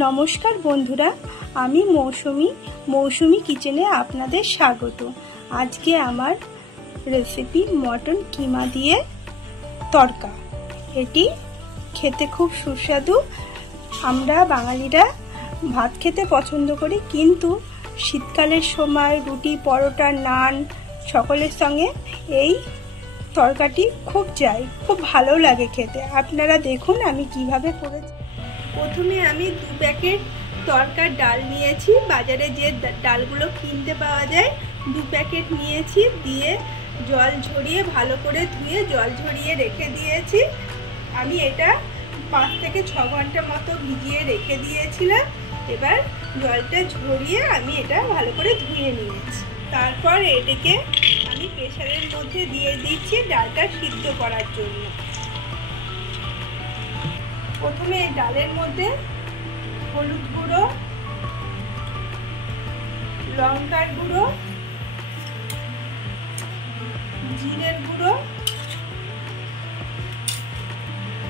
নমস্কার বন্ধুরা, আমি মৌসুমি কিচেনে আপনাদের স্বাগত। আজকে আমার রেসিপি মটন কিমা দিয়ে তড়কা। এটি খেতে খুব সুস্বাদু। আমরা বাঙালিরা ভাত খেতে পছন্দ করি, কিন্তু শীতকালের সময় রুটি, পরোটা, নান সকলের সঙ্গে এই তরকাটি খুব ভালো লাগে খেতে। আপনারা দেখুন আমি কিভাবে করেছি। প্রথমে আমি 2 প্যাকেট তরকার ডাল নিয়েছি। বাজারে যে ডালগুলো কিনতে পাওয়া যায় 2 প্যাকেট নিয়েছি। দিয়ে জল ঝরিয়ে ভালো করে ধুয়ে জল ঝরিয়ে রেখে দিয়েছি। আমি এটা 5 থেকে 6 ঘন্টা মতো ভিজিয়ে রেখে দিয়েছিলাম। এবার জলটা ঝরিয়ে আমি এটা ভালো করে ধুয়ে নিয়েছি। তারপর এটাকে আমি প্রেসারের মধ্যে দিয়ে দিচ্ছি ডালটা সিদ্ধ করার জন্য। প্রথমে এই ডালের মধ্যে হলুদ গুঁড়ো, লঙ্কার গুঁড়ো, জিরের গুঁড়ো,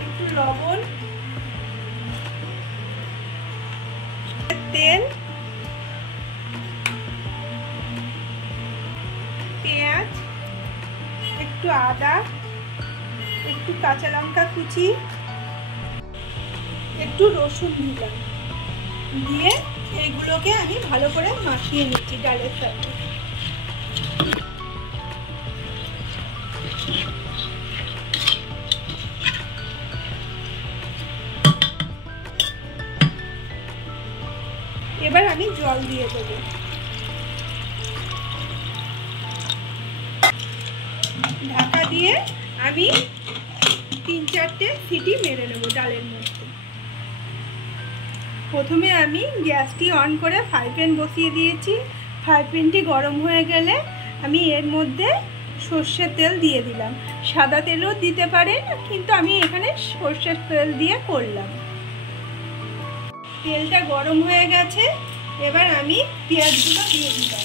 একটু লবণ, তেল, পেঁয়াজ, একটু আদা, একটু কাঁচা লঙ্কা কুচি, একটু রসুন দিলাম। দিয়ে এইগুলোকে আমি ভালো করে মাখিয়ে নিচ্ছি ডালের সাথে। এবার আমি জল দিয়ে দেবো। ঢাকা দিয়ে আমি 3-4টে সিটি মেরে নেব ডালের মধ্যে। প্রথমে আমি গ্যাসটি অন করে ফ্রাই প্যান বসিয়ে দিয়েছি। ফ্রাই প্যানটি গরম হয়ে গেলে আমি এর মধ্যে সর্ষের তেল দিয়ে দিলাম। সাদা তেলও দিতে পারেন, কিন্তু আমি এখানে সর্ষের তেল দিয়ে করলাম। তেলটা গরম হয়ে গেছে, এবার আমি পেঁয়াজগুলো দিয়ে দিলাম।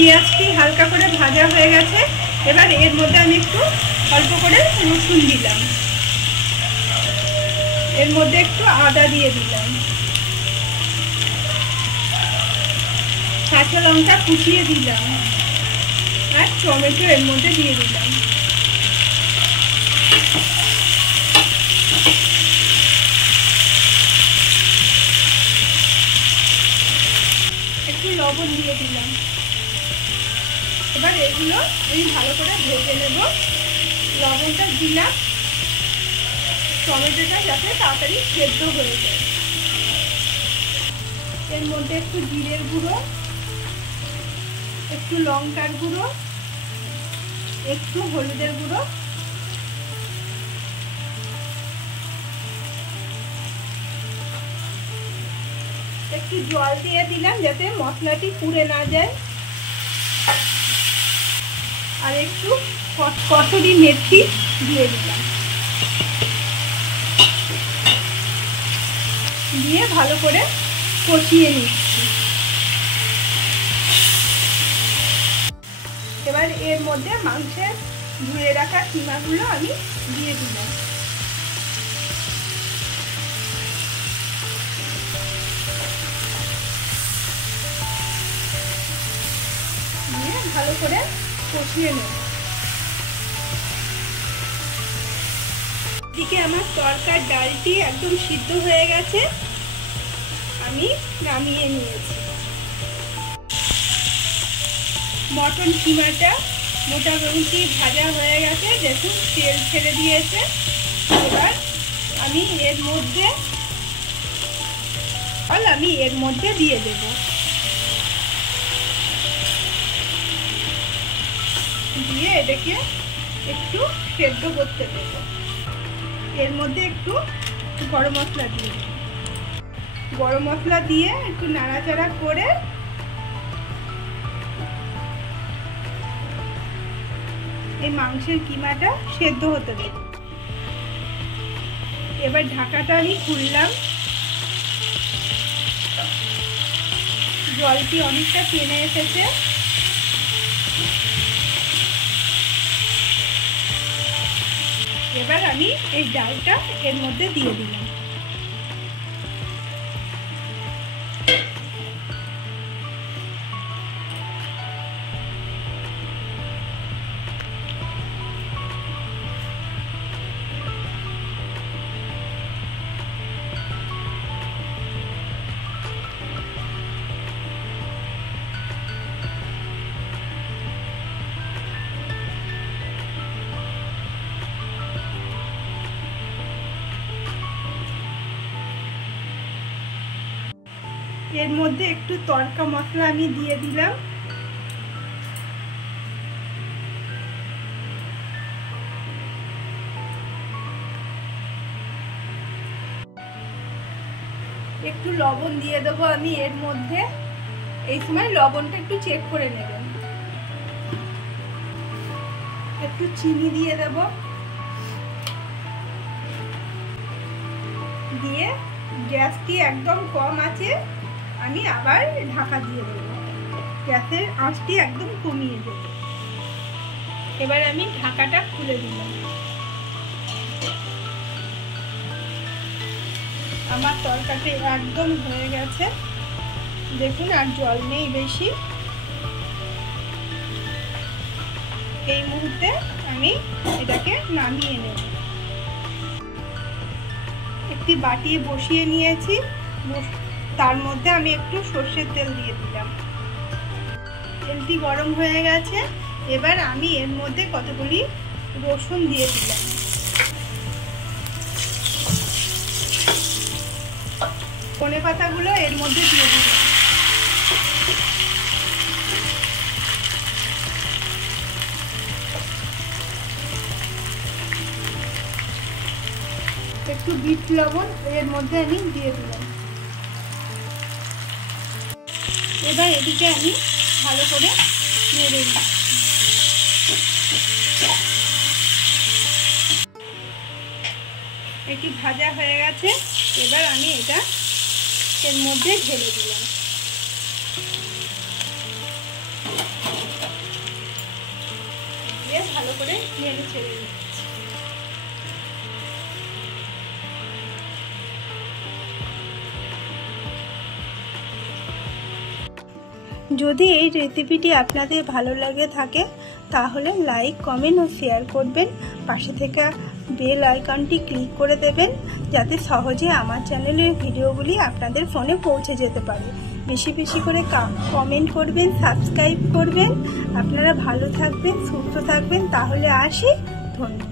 পেঁয়াজটি হালকা করে ভাজা হয়ে গেছে। এবার এর মধ্যে আমি একটু অল্প করে রসুন দিলাম। এর মধ্যে একটু আদা দিয়ে দিলাম। কাঁচা লঙ্কা কুচিয়ে দিলাম আর টমেটো এর মধ্যে দিয়ে দিলাম। একটু লবণ দিয়ে দিলাম। এবার এগুলো আমি ভালো করে ভেজে নেব। লবণটা দিলাম টমেটোটা যাতে তাড়াতাড়ি সেদ্ধ হয়ে যায়। এর মধ্যে একটু জিরের গুঁড়ো, একটু লঙ্কার গুঁড়ো, একটু হলুদের গুঁড়ো, একটু জল দিয়ে দিলাম যাতে মশলাটি পুড়ে না যায়। আর একটু কসুরি মেথি দিয়ে দিলাম। দিয়ে ভালো করে কষিয়ে নিচ্ছি। এবার এর মধ্যে মাংসের ধুয়ে রাখা কিমাগুলো আমি দিয়ে দিলাম। দিয়ে ভালো করে কষিয়ে নেব। এদিকে আমার তরকার ডালটি একদম সিদ্ধ হয়ে গেছে, আমি নামিয়ে নিয়েছি। মটন কিমাটা মোটামুটি ভাজা হয়ে গেছে, দেখুন তেল ছেড়ে দিয়েছে। এবার আমি এর মধ্যে দিয়ে দেব। দিয়ে এটাকে একটু সেদ্ধ করতে দেব। এর মধ্যে একটু গরম মশলা দিয়ে দেব। গরম মশলা দিয়ে একটু নাড়াচাড়া করে এই মাংসের কিমাটা সেদ্ধ হতে দেব। এবার ঢাকাটা আমি খুললাম। জলটি অনেকটা টেনে এসেছে। এবার আমি এই ডালটা এর মধ্যে দিয়ে দিলাম। এর মধ্যে একটু তড়কা মশলা আমি দিয়ে দিলাম। একটু লবণ দিয়ে দেবো আমি এর মধ্যে। এই সময় লবণটা একটু চেক করে নেবেন। একটু চিনি দিয়ে দেব, দিয়ে গ্যাসটি একদম কম আছে আমি আবার ঢাকা দিয়ে দেবো। গ্যাসের আঁচটি একদম কমিয়ে দেব। এবার আমি ঢাকাটা খুলে দিলাম। আমার তরকারি একদম হয়ে গেছে, দেখুন আর জল নেই বেশি। এই মুহূর্তে আমি এটাকে নামিয়ে নেব। একটি বাটি বসিয়ে নিয়েছি, তার মধ্যে আমি একটু সর্ষের তেল দিয়ে দিলাম। তেলটি গরম হয়ে গেছে। এবার আমি এর মধ্যে কতগুলি রসুন দিয়ে দিলাম। ধনে পাতাগুলো এর মধ্যে দিয়ে দিলাম। একটু বিট লবণ এর মধ্যে আমি দিয়ে দিলাম। এবার এদিকে আমি ভালো করে নেড়ে নিই। এটি ভাজা হয়ে গেছে। এবার আমি এটা এর মধ্যে ঢেলে দিলাম। দিয়ে ভালো করে নেড়ে ছেড়ে দিই। যদি এই রেসিপিটি আপনাদের ভালো লাগে থাকে তাহলে লাইক, কমেন্ট ও শেয়ার করবেন। পাশে থেকে বেল আইকনটি ক্লিক করে দেবেন যাতে সহজে আমার চ্যানেলের ভিডিওগুলি আপনাদের ফোনে পৌঁছে যেতে পারে। বেশি বেশি করে কমেন্ট করবেন, সাবস্ক্রাইব করবেন। আপনারা ভালো থাকবেন, সুস্থ থাকবেন। তাহলে আসি, ধন্যবাদ।